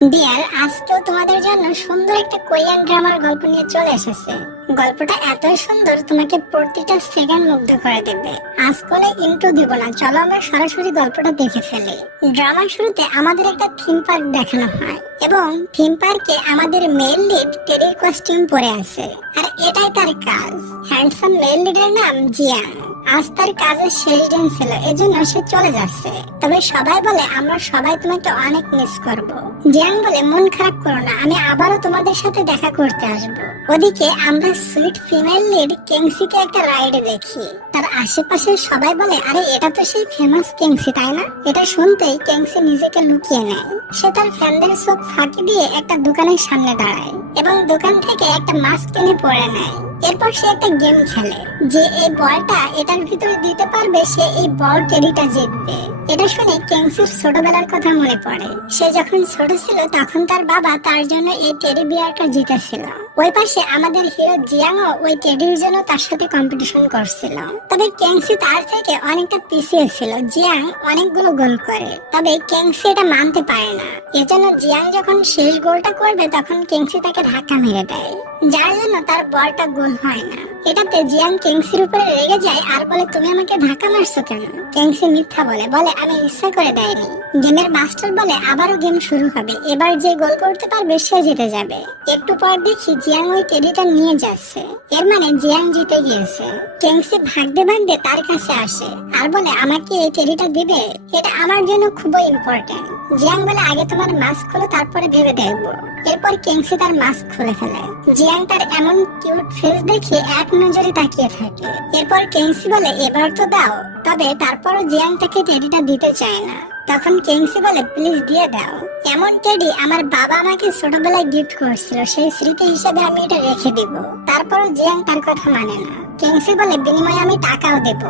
Deer, আজকেও তোমাদের জন্য সুন্দর একটা কোরিয়ান ড্রামার গল্প নিয়ে চলে এসেছে। গল্পটা এতই সুন্দর, তোমাকে প্রতিটা সেকেন্ড মুগ্ধ করে দেবে। আজ কোনো ইন্ট্রো দিব না, চলো আমরা সরাসরি গল্পটা দেখে ফেলি। ড্রামার শুরুতে আমাদের একটা থিম পার্ক দেখানো হয় এবং থিম পার্কে আমাদের মেল লিড টেডির কস্টিউম পরে আছে, আর এটাই তার কাজ। হ্যান্ডসাম মেল লিডের নাম জিয়াং। আজ তার কাজের শেষ দিন ছিল, এজন্য সে চলে যাচ্ছে। তবে সবাই বলে আমরা সবাই তোমাকে অনেক মিস করব। জিয়াং বলে মন খারাপ করো না, আমি আবারও তোমাদের সাথে দেখা করতে আসবো। ওদিকে আমরা সুইট ফিমেল লিড কেংসিকে একটা রাইডে দেখি। তার আশেপাশে সবাই বলে আরে এটা তো সেই ফেমাস কেংসি, তাই না? এটা শুনতেই কেংসি নিজেকে লুকিয়ে নেয়। সে তার ফ্যানদের চোখ ফাঁকি দিয়ে একটা দোকানের সামনে দাঁড়ায় এবং দোকান থেকে একটা মাস্ক কিনে পরে নেয়। এরপর সে একটা গেম খেলে, যে এই বলটা এটার ভিতরে দিতে পারবে সে এই বল টেডিটা জিতবে। এটা শুনে কেংসির ছোটবেলার কথা মনে পড়ে। সে যখন ছোট ছিল তখন তার বাবা তার জন্য এই টেডি বিয়ারটা জিতেছিল। ওই পাশে আমাদের হিরো জিয়াংও ওই টেডির জন্য তার সাথে কম্পিটিশন করছিল। তবে কেংসি তার থেকে অনেকটা পিছিয়ে ছিল। জিয়াং অনেকগুলো গোল করে, তবে কেংসি এটা মানতে পারে না। এজন্য জিয়াং যখন শেষ গোলটা করবে তখন কেংসি তাকে ধাক্কা মেরে দেয়, যার জন্য তার বলটা গোল হয় না। এটাতে জিয়াং কেংসির উপরে রেগে যায় আর বলে তুমি আমাকে ধাক্কা মারছো কেন? কেংসি মিথ্যা বলে আমি ইচ্ছা করে দেয়নি। গেমের মাস্টার বলে আবারও গেম শুরু হবে, এবার যে গোল করতে পারবে সে জিতে যাবে। একটু পর দেখি জিয়াং ওই টেডিটা নিয়ে যাচ্ছে, এর মানে জিয়াং জিতে গিয়েছে। কেংসি ভাগতে ভাগতে তার কাছে আসে আর বলে আমাকে এই টেডিটা দিবে, এটা আমার জন্য খুবই ইম্পর্টেন্ট। জিয়াং বলে আগে তোমার মাস্ক খুলো, তারপরে ভেবে দেখবো। এরপর কেংসি তার মাস্ক খুলে ফেলে। জিয়াং তার এমন কিউট ফেস দেখে এক নজরে তাকিয়ে থাকে। এরপর কেংসি বলে এবার তো দাও, তবে তারপরও জিয়াং তাকে টেডিটা দিতে চায় না। তখন কেংসি বলে প্লিজ দিয়ে দাও, এমন টেডি আমার বাবা আমাকে ছোটবেলায় গিফট করেছিল, সেই স্মৃতি হিসেবে আমি এটা রেখে দিব। তারপরও জিয়াং তার কথা মানে না। কেংসি বলে বিনিময়ে আমি টাকাও দেব।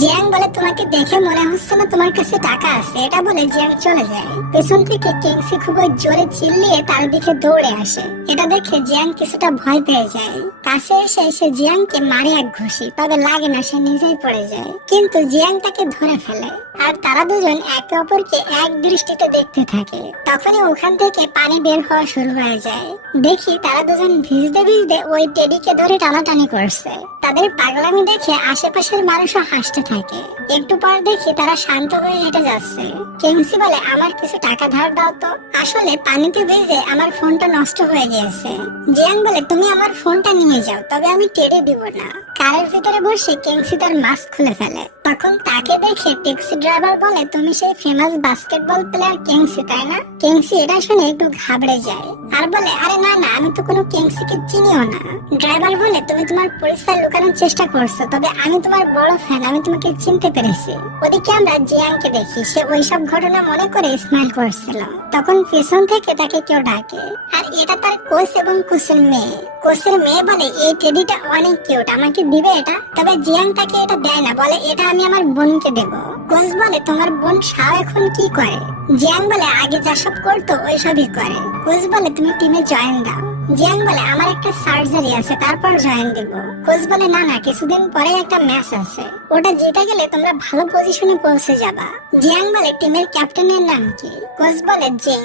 জিয়াং বলে তোমাকে দেখে মনে হচ্ছে না তোমার কাছে টাকা আছে। এটা বলে জিয়াং চলে যায়। পেছন থেকে কেংসি খুবই জোরে চিল্লিয়ে তার দিকে দৌড়ে আসে। এটা দেখে জিয়াং কিছুটা ভয় পেয়ে যায়। কাছে এসে সে জিয়াংকে মারে এক ঘুষি, তবে লাগে না, সে নিজেই পড়ে যায়। কিন্তু জিয়াং তাকে ধরে ফেলে আর তারা দুজন একে অপরকে এক দৃষ্টিতে দেখতে থাকে। তখনই ওখান থেকে পানি বের হওয়া শুরু হয়ে যায়। দেখি তারা দুজন ভিজতে ভিজতে ওই টেডিকে ধরে টানাটানি করছে। তাদের পাগলামি দেখে আশেপাশের মানুষও হাসতে থাকে। একটু পর দেখি তারা শান্ত হয়ে হেঁটে যাচ্ছে। কেংসি বলে আমার কিছু টাকা ধার দাও তো, আসলে পানিতে ভিজে আমার ফোনটা নষ্ট হয়ে গিয়েছে। জিয়াং বলে তুমি আমার ফোনটা নিয়ে যাও, তবে আমি টেডি দিব না। কারের ভিতরে বসে কেংসি তার মাস্ক খুলে ফেলে। তখন তাকে দেখে ট্যাক্সি ড্রাইভার বলে তুমি সেই ফেমাস বাস্কেটবল প্লেয়ার কেংসি, তাই না? কেংসি এটা শুনে একটু ঘাবড়ে যায় আর বলে আরে না না, আমি তো কোনো কেংসিকে চিনিও না। ড্রাইভার বলে তুমি তোমার পরিচয় লুকানোর চেষ্টা করছো, তবে আমি তোমার বড় ফ্যান, আমি তোমাকে চিনতে পেরেছি। ওদিকে আমরা জিয়াংকে দেখি, সে ওইসব ঘটনা মনে করে স্মাইল করছিল। তখন পেছন থেকে তাকে কেউ ডাকে, আর এটা তার কোচ এবং কোচের মেয়ে। কোচের মেয়ে বলে এই টেডিটা অনেক কিউট, আমাকে দিবে এটা? তবে জিয়াং তাকে এটা দেয় না, বলে এটা আমি আমার বোনকে দেব। কোচ বলে তোমার বোন শাও এখন কি করে? জিয়াং বলে আগে যা সব করতো ওইসবই করে। কোচ বলে তুমি টিমে জয়েন দাও। জিয়াং বলে আমার একটা সার্জারি আছে, তারপর জয়েন দিব। কোচ বলে না না, কিছুদিন পরে একটা ম্যাচ আছে, ওটা জিতে গেলে তোমরা ভালো পজিশনে পৌঁছে যাবা। জিয়াং বলে টিমের ক্যাপ্টেনের নাম কি? কোচ বলে জিং।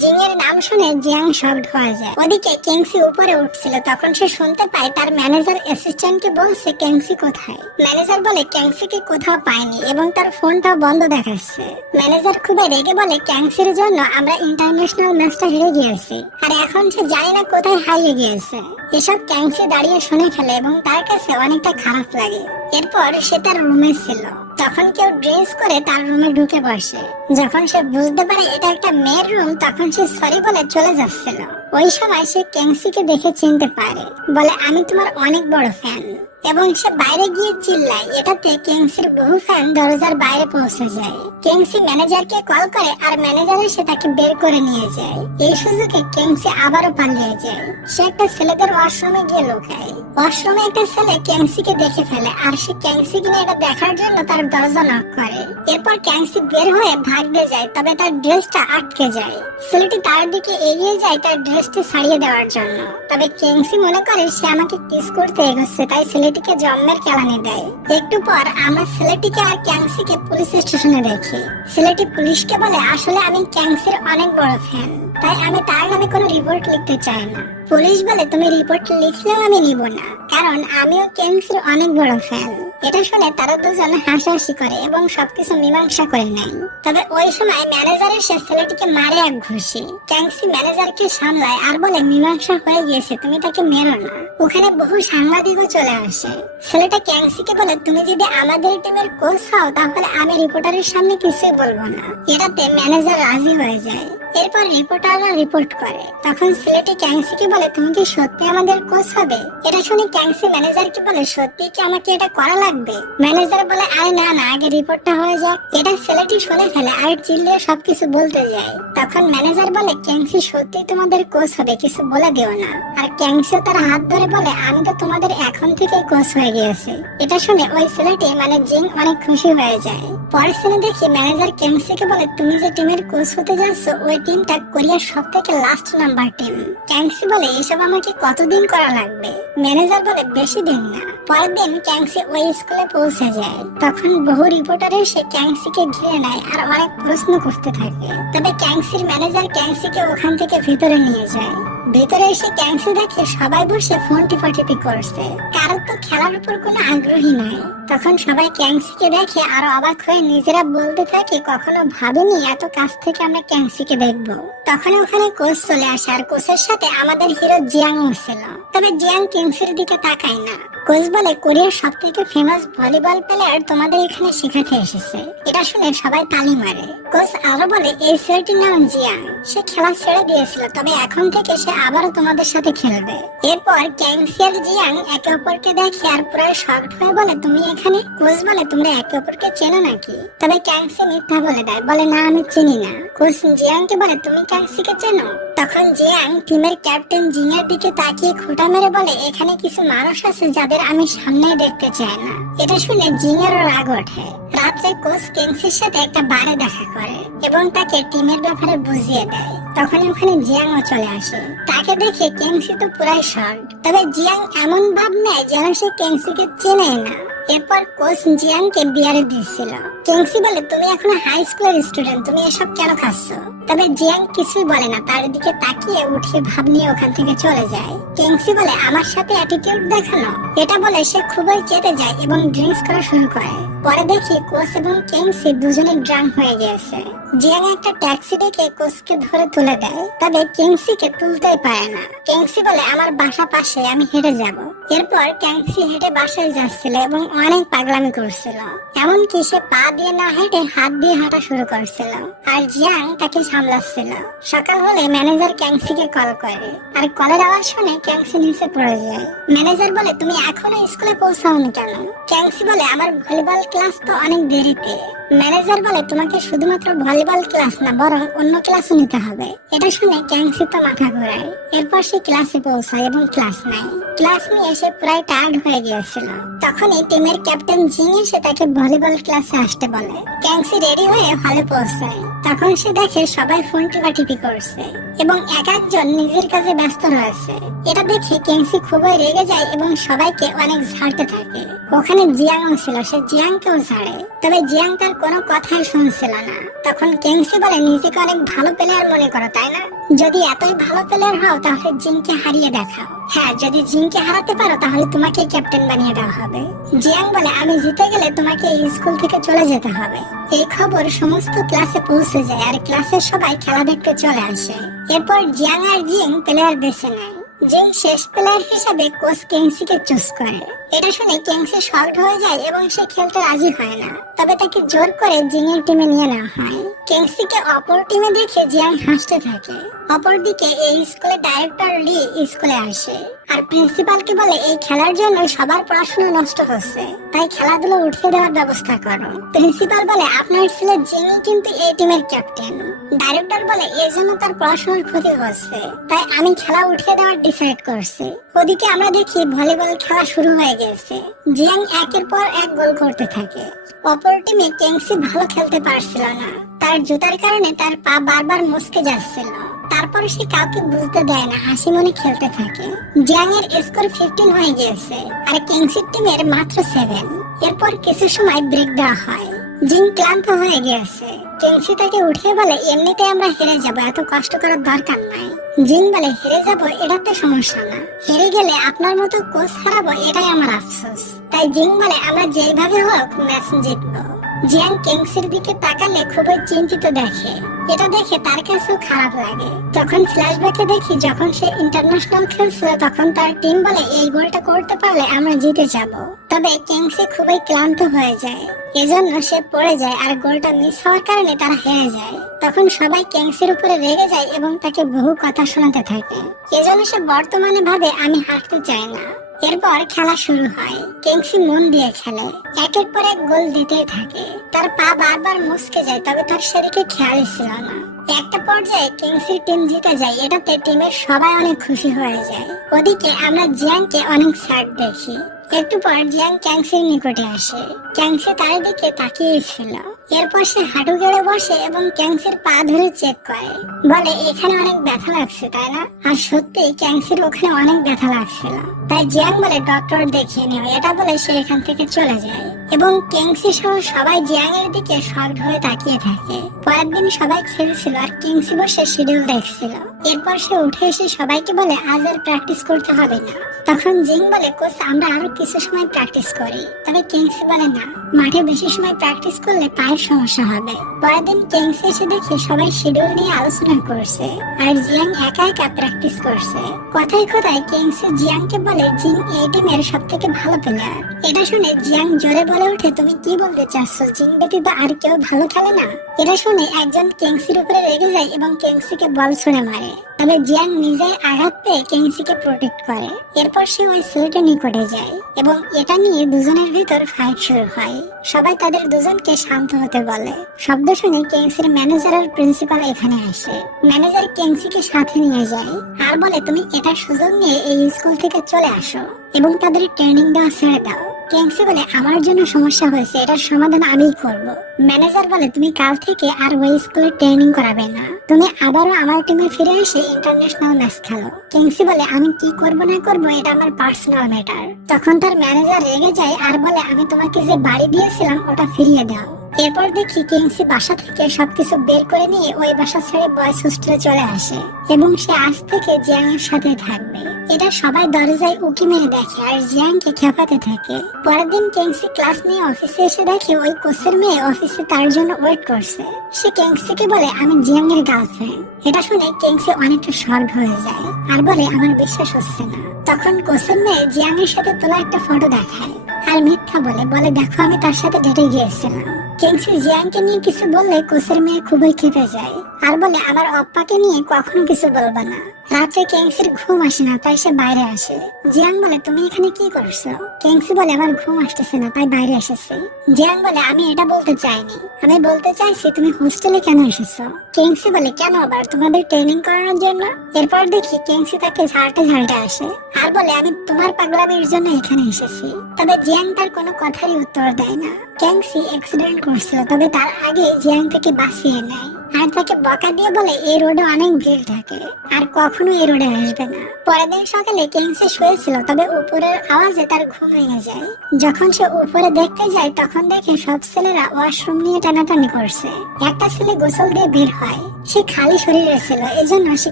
জিং এর নাম শুনে জিয়াং শকড হয়ে যায়। ওদিকে কেংসি উপরে উঠছিল, তখন সে শুনতে পায় তার ম্যানেজার অ্যাসিস্ট্যান্টকে বলছে কেংসি কোথায়। ম্যানেজার বলে কেংসিকে কোথাও পায়নি এবং তার ফোনটা বন্ধ দেখাচ্ছে। ম্যানেজার খুবই রেগে বলে কেংসির জন্য আমরা ইন্টারন্যাশনাল ম্যাচটা হেরে গিয়েছি, আর এখন সে জানি না কোথায় হারিয়ে গিয়েছে। এসব ক্যাংসি দাঁড়িয়ে শুনে ফেলে এবং তার কাছে অনেকটা খারাপ লাগে। এরপর সে তার রুমে ছিল, তখন কেউ ড্রিঙ্কস করে তার রুমে ঢুকে বসে। যখন সে বুঝতে পারে এটা একটা মেয়ের রুম, তখন সে সরি বলে চলে যাচ্ছিল। ওই সময় সে ক্যাংসিকে দেখে চিনতে পারে, বলে আমি তোমার অনেক বড় ফ্যান, এবং সে বাইরে গিয়ে চিল্লায়। এটাতে কেংসির বহু ফ্যান দরজার বাইরে পৌঁছে যায়। কেংসি ম্যানেজারকে কল করে আর ম্যানেজার এসে তাকে বের করে নিয়ে যায়। এই সুযোগে কেংসি আবারও পালিয়ে যায়। সে একটা ছেলেদের ওয়াশরুমে গিয়ে লুকায়। ওয়াশরুমে একটা ছেলে কেংসিকে দেখে ফেলে আর সে ক্যাংসি কিনে এটা দেখার জন্য তার দরজা নক করে। এরপর ক্যাংসি বের হয়ে ভাগতে যায়, তবে তার ড্রেসটা আটকে যায়। ছেলেটি তার দিকে এগিয়ে যায় তার ড্রেসটি ছাড়িয়ে দেওয়ার জন্য, তবে কেংসি মনে করে সে আমাকে কিস করতে এগোচ্ছে, তাই ছেলেটিকে জম্মের কেলানি দেয়। একটু পর আমরা ছেলেটিকে আর ক্যাংসিকে পুলিশ স্টেশনে দেখি। ছেলেটি পুলিশকে বলে আসলে আমি ক্যাংসির অনেক বড় ফ্যান, তাই আমি তার নামে কোনো রিপোর্ট লিখতে চাই না। পুলিশ বলে তুমি রিপোর্ট লিখলেও আমি নিব না, কারণ আমিও কেংসির অনেক বড় ফ্যান। এটা শুনে তারা দুজন হাসাহাসি করে এবং সবকিছু মীমাংসা করে নেয়। তবে ওই সময় ম্যানেজার এসে ছেলেটিকে মারে এক ঘুষি। ক্যাংসি ম্যানেজারকে সামলায় আর বলে মীমাংসা হয়ে গিয়েছে, তুমি তাকে মেরো না। ওখানে বহু সাংবাদিকও চলে আসে। ছেলেটা ক্যাংসিকে বলে তুমি যদি আমাদের টিমের কোচ হও তাহলে আমি রিপোর্টারের সামনে কিছুই বলবো না। এটাতে ম্যানেজার রাজি হয়ে যায়। এরপর রিপোর্টাররা রিপোর্ট করে। তখন ছেলেটি ক্যাংসিকে বলে তুমি কি সত্যি আমাদের কোচ হবে? এটা শুনে ক্যাংসি ম্যানেজারকে বলে সত্যি কি আমাকে এটা করা লাগবে? ম্যানেজার বলে আরে না না, আগে রিপোর্টটা হয়ে যাক। এটা ছেলেটি শুনে ফেলে আর চিল্লিয়ে সবকিছু বলতে যায়। তখন ম্যানেজার বলে ক্যাংসি সত্যি তোমাদের কোচ হবে, কিছু বলে দিও না। আর ক্যাংসিও তার হাত ধরে বলে আমি তো তোমাদের এখন থেকে কোচ হয়ে গিয়েছি। এটা শুনে ওই ছেলেটি মানে জিং অনেক খুশি হয়ে যায়। পরের সিনে দেখি ম্যানেজার ক্যাংসিকে বলে তুমি যে টিমের কোচ হতে যাচ্ছ ওই টিমটা কোরিয়ার সব থেকে লাস্ট নাম্বার টিম। ক্যাংসি বলে এসব আমাকে কতদিন করা লাগবে? ম্যানেজার বলে বেশি দিন না। পরের দিন ক্যাংসি ওই স্কুলে পৌঁছে যায়। তখন বহু রিপোর্টার এসে ক্যাংসিকে ঘিরে নেয় আর অনেক প্রশ্ন করতে থাকে। তবে ক্যাংসির ম্যানেজার ক্যাংসিকে ওখান থেকে ভিতরে নিয়ে যায়। ভিতরে এসে ক্যাংসি দেখে সবাই বসে ফোন টিপাটিপি করছে, কারোর তো খেলার উপর কোনো আগ্রহী নাই। তখন সবাই ক্যাংসিকে দেখে আরো অবাক হয়ে নিজেরা বলতে থাকে কখনো ভাবিনি এত কাছ থেকে আমরা ক্যাংসিকে দেখবো। তখন ওখানে কোচ চলে আসে আর কোচের সাথে আমাদের হিরো জিয়াংও ছিল। তবে জিয়াং ক্যাংসির দিকে তাকায় না। কোচ বলে কোরিয়ার সব থেকে ফেমাস ভলিবল প্লেয়ার তোমাদের এখানে শেখাতে এসেছে। এটা শুনে সবাই তালি মারে। কোচ আরো বলে এই ছেলেটির নাম জিয়াং, সে খেলা ছেড়ে দিয়েছিল, তবে এখন থেকে সে আবারও তোমাদের সাথে খেলবে। এরপর ক্যাংসি আর জিয়াং একে অপরকে দেখে আর পুরো শকড হয়ে বলে তুমি এখানে? কোচ বলে তোমরা একে অপরকে চেনো নাকি? তবে ক্যাংসি মিথ্যা বলে দেয়, বলে না আমি চিনি না। কোচ জিয়াংকে বলে তুমি ক্যাংসিকে চেনো? তখন জিয়াং টিমের ক্যাপ্টেন জিং এর দিকে তাকিয়ে খোঁটা মেরে বলে এখানে কিছু মানুষ আছে যাদের আমি সামনে দেখতে চাই না। এটা শুনে জিং এর রাগ ওঠে। রাত্রে কোচ ক্যাংসির সাথে একটা বারে দেখা করে এবং তাকে টিমের ব্যাপারে বুঝিয়ে দেয়। তখন ওখানে জিয়াংও চলে আসে। তাকে দেখে ক্যাংসি তো পুরাই শক। তবে জিয়াং এমন ভাব নেয় যেন সে ক্যাংসিকে চেনে না। এরপর কোচ জিয়াংকে বিয়ারে দিয়েছিল। ক্যাংসি বলে তুমি এখন হাই স্কুলের স্টুডেন্ট, তুমি এসব কেন খাচ্ছ? তবে জিয়াং কিছুই বলে না, তার দিকে তাকিয়ে উঠে ভাব নিয়ে ওখান থেকে চলে যায়। ক্যাংসি বলে আমার সাথে অ্যাটিটিউড দেখানো? এটা বলে সে খুবই চেতে যায় এবং ড্রিঙ্কস করা শুরু করে। পরে দেখি কোচ এবং ক্যাংসি দুজনে ড্রাঙ্ক হয়ে গিয়েছে। জিয়াং একটা ট্যাক্সি ডেকে কোচকে ধরে তুলে দেয়, তবে ক্যাংসিকে তুলতেই পারে না। ক্যাংসি বলে আমার বাসা পাশে, আমি হেঁটে যাব। এরপর ক্যাংসি হেঁটে বাসায় যাচ্ছিল এবং অনেক পাগলামি করছিল। এমনকি সে পা দিয়ে না হেঁটে হাত দিয়ে হাঁটা শুরু করছিল আর জিয়াং তাকে সামলাচ্ছিল। সকাল হলে ম্যানেজার ক্যাংসিকে কল করে আর কলের আওয়াজ শুনে ক্যাংসি নিচে পড়ে যায়। ম্যানেজার বলে তুমি এখনো স্কুলে পৌঁছাওনি কেন? ক্যাংসি বলে আমার ভলিবল ক্লাস তো অনেক দেরিতে। ম্যানেজার বলে তোমাকে শুধুমাত্র ভলিবল ক্লাস না বরং অন্য ক্লাসও নিতে হবে। এটা শুনে ক্যাংসি তো মাথা ঘোরায়। এরপর সে ক্লাসে পৌঁছায় এবং ক্লাস নেয়। ক্লাস নিয়ে সে প্রায় টায়ার্ড হয়ে গিয়েছিল। তখনই টিমের ক্যাপ্টেন জিং এসে তাকে ভলিবল ক্লাসে আসতে বলে। ক্যাংসি রেডি হয়ে হলে পৌঁছায়। তখন সে দেখে সবাই ফোন টিপাটিপি করছে এবং এক একজন নিজের কাজে ব্যস্ত রয়েছে। এটা দেখে ক্যাংসি খুবই রেগে যায় এবং সবাইকে অনেক ঝাড়তে থাকে। ওখানে জিয়াংও ছিল, সে জিয়াংকেও ঝাড়ে। তবে জিয়াং তার কোনো কথাই শুনছিল না। তখন ক্যাংসি বলে নিজেকে অনেক ভালো প্লেয়ার মনে করো তাই না? যদি এতই ভালো প্লেয়ার হও তাহলে জিংকে হারিয়ে দেখাও। হ্যাঁ, যদি জিংকে হারাতে পারো তাহলে তোমাকে ক্যাপ্টেন বানিয়ে দেওয়া হবে। জিয়াং বলে আমি জিতে গেলে তোমাকে এই স্কুল থেকে চলে যেতে হবে। এই খবর সমস্ত ক্লাসে পৌঁছে যায় আর ক্লাসের সবাই খেলা দেখতে চলে আসে। এরপর জিয়াং আর জিং প্লেয়ার বেছে নেয়। জিং শেষ প্লেয়ার হিসেবে কোচ ক্যাংসিকে চুজ করে। এটা শুনে ক্যাংসি শকড হয়ে যায় এবং সে খেলতে রাজি হয় না। তবে তাকে জোর করে জিং এর টিমে নিয়ে নেওয়া হয়। ক্যাংসিকে অপর টিমে দেখে জিয়াং হাসতে থাকে। অপরদিকে এই স্কুলে ডাইরেক্টর লি স্কুলে আসে আর প্রিন্সিপালকে বলে এই খেলার জন্য সবার পড়াশোনা নষ্ট হচ্ছে, তাই খেলাধুলো উঠিয়ে দেওয়ার ব্যবস্থা করো। প্রিন্সিপাল বলে আপনার ছেলে জিংই কিন্তু এই টিমের ক্যাপ্টেন। ডাইরেক্টর বলে এই জন্য তার পড়াশোনার ক্ষতি হচ্ছে, তাই আমি খেলা উঠিয়ে দেওয়ার ডিসাইড করছি। ওদিকে আমরা দেখি ভলিবল খেলা শুরু হয়ে গেছে। জিয়াং একের পর এক গোল করতে থাকে। অপর টিমে ক্যাংসি ভালো খেলতে পারছিল না, তার জুতার কারণে তার পা বারবার মুচকে যাচ্ছিল। তারপর সে কাউকে বুঝতে দেয় না, হাসি মনে খেলতে থাকে। জিয়াং এর স্কোর 15 হয়ে গিয়েছে আর ক্যাংসি টিমের মাত্র 7। এরপর কিছু সময় ব্রেক দেওয়া হয়। জিং ক্লান্ত হয়ে গিয়েছে। কিংসি তাকে উঠিয়ে বলে, এমনিতে আমরা হেরে যাব, এত কষ্ট করার দরকার নাই। জিং বলে, হেরে যাব এটাতে সমস্যা না, হেরে গেলে আপনার মতো কোচ হারাবো এটাই আমার আফসোস। তাই জিং বলে, আমরা যেভাবে হোক ম্যাচ জিতবো। জিয়াং কিংসির দিকে তাকালে খুবই চিন্তিত দেখে। এটা দেখে তার কাছেও খারাপ লাগে। তখন ফ্ল্যাশব্যাকে দেখি যখন সে ইন্টারন্যাশনাল খেলছিল তখন তার টিম বলে, এই গোলটা করতে পারলে আমরা জিতে যাব। তবে কিংসি খুবই ক্লান্ত হয়ে যায়, এজন্য সে পড়ে যায় আর গোলটা মিস হওয়ার কারণে তারা হেরে যায়। তখন সবাই কিংসির উপরে রেগে যায় এবং তাকে বহু কথা শোনাতে থাকে। এজন্য সে বর্তমানে ভাবে, আমি হারতে চাই না। এরপর খেলা শুরু হয়। কিংসি মন দিয়ে খেলে, একের পর এক গোল দিতেই থাকে। তার পা বারবার মুচকে যায়, তবে তার সেদিকে খেয়ালই ছিল না। একটা পর্যায়ে কিংসির টিম জিতে যায়, এটাতে টিমের সবাই অনেক খুশি হয়ে যায়। ওদিকে আমরা জিয়াংকে অনেক স্যাড দেখি। একটু পর জিয়াং ক্যাংসির নিকটে আসে। ক্যাংসি তার দিকে তাকিয়ে ছিল। এরপর সে হাঁটু গেড়ে বসে এবং ক্যাংসির পা ধরে চেক করে, বলে, এখানে অনেক ব্যথা লাগছে তাই না? আর সত্যি ক্যাংসির ওখানে অনেক ব্যথা লাগছিল। তাই জিয়াং বলে, ডক্টর দেখিয়ে নিও। এটা বলে সে এখান থেকে চলে যায় এবং কিংসি সহ সবাই জিয়াং এর দিকে শকড হয়ে তাকিয়ে থাকে। পরের দিন সবাই খেলছিল আর কিংসি বসে শিডিউল দেখছিল। এরপর সে উঠে এসে সবাইকে বলে, আজ আর প্র্যাকটিস করতে হবে না। তখন জিং বলে, কোচ আমরা আরো কিছু সময় প্র্যাকটিস করি। তবে কিংসি বলে, না, মাঠে বেশি সময় প্র্যাকটিস করলে পায়ের সমস্যা হবে। পরের দিন কিংসি এসে দেখে সবাই শিডিউল নিয়ে আলোচনা করছে আর জিয়াং একা একা প্র্যাকটিস করছে। কথায় কথায় কিংসি জিয়াংকে বলে, জিং এই টিমের সব থেকে ভালো প্লেয়ার। এটা শুনে জিয়াং জোরে বলে ওঠে, তুমি কি বলতে চাচ্ছ? জিং ব্যতীত আর কেউ ভালো খেলে না? এটা শুনে একজন কিংসির উপরে রেগে যায় এবং কিংসিকে বল ছুঁড়ে মারে। তবে জিয়াং নিজে আঘাত পেয়ে কিংসিকে প্রোটেক্ট করে। এরপর সে ওই ছেলেটার নিকটে যায় এবং এটা নিয়ে দুজনের ভিতর ফাইট শুরু হয়। সবাই তাদের দুজনকে শান্ত হতে বলে। শব্দ শুনে কিংসির ম্যানেজার আর প্রিন্সিপাল এখানে আসে। ম্যানেজার কিংসিকে সাথে নিয়ে যায় আর বলে, তুমি এটা সুযোগ নিয়ে এই স্কুল থেকে চলে আসো এবং তাদের ট্রেনিং দেওয়া ছেড়ে দাও। কিংসি বলে, আমার জন্য সমস্যা হয়েছে, এটার সমাধান আমিই করব। ম্যানেজার বলে, তুমি কাল থেকে আর ওই স্কুলে ট্রেনিং করাবে না, তুমি আবারও আমার টিমে ফিরে এসে ইন্টারন্যাশনাল ম্যাচ খেলো। কিংসি বলে, আমি কি করব না করব এটা আমার পার্সোনাল ম্যাটার। তখন তার ম্যানেজার রেগে যায় আর বলে, আমি তোমাকে যে বাড়ি দিয়েছিলাম ওটা ফিরিয়ে দাও। এরপর দেখি কিংসি বাসা থেকে সবকিছু বের করে নিয়ে ওই বাসা ছেড়ে বয়েজ হোস্টেলে চলে আসে এবং সে আজ থেকে জিয়াং এর সাথে থাকবে। এটা সবাই দরজায় উকি মেরে দেখে আর জিয়াংকে খেপাতে থাকে। পরের দিন কিংসি ক্লাস নিয়ে অফিসে এসে দেখে ওই কোচের মেয়ে অফিসে তার জন্য ওয়েট করছে। সে কিংসিকে বলে, আমি জিয়াং এর গার্লফ্রেন্ড। এটা শুনে কিংসি অনেকটা শর্ট হয়ে যায় আর বলে, আমার বিশ্বাস হচ্ছে না। তখন কোচের মেয়ে জিয়াং এর সাথে তোলা একটা ফটো দেখায় আর মিথ্যা বলে, দেখো আমি তার সাথে ডেটে গিয়েছিলাম। কিংসি জিয়াংকে নিয়ে কিছু বললে কোচের মেয়ে খুবই খেপে যায় আর বলে, আমার অপ্পাকে নিয়ে কখনো কিছু বলবা না। রাত্রে কিংসির ঘুম আসে না, তাই সে বাইরে আসে। জিয়াং বলে, তুমি এখানে কি করছো? কিংসি বলে, আমার ঘুম আসতেছে না তাই বাইরে এসেছি। জিয়াং বলে, আমি এটা বলতে চাইনি, আমি বলতে চাইছি তুমি হোস্টেলে কেন এসেছো? কিংসি বলে, কেন আবার? তোমাদের ট্রেনিং করানোর জন্য। এরপর দেখি কিংসি তাকে ঝাড়তে আসে আর বলে, আমি তোমার পাগলামির জন্য এখানে এসেছি। তবে জিয়াং তার কোনো কথারই উত্তর দেয় না। কিংসি অ্যাক্সিডেন্ট করছিল, তবে তার আগে জিয়াং তাকে বাঁচিয়ে নেয় আর তাকে বকা দিয়ে বলে, এই রোডে অনেক ভিড় থাকে আর কখনো এই রোডে আসবে না। পরের দিন সকালে কিংসি শুয়েছিল, তবে উপরের আওয়াজে তার ঘুম ভেঙে যায়। যখন সে উপরে দেখতে যায় তখন দেখে সব ছেলেরা ওয়াশরুম নিয়ে টানাটানি করছে। একটা ছেলে গোসল দিয়ে বের হয়, সে খালি শরীরে ছিল, এজন্য সে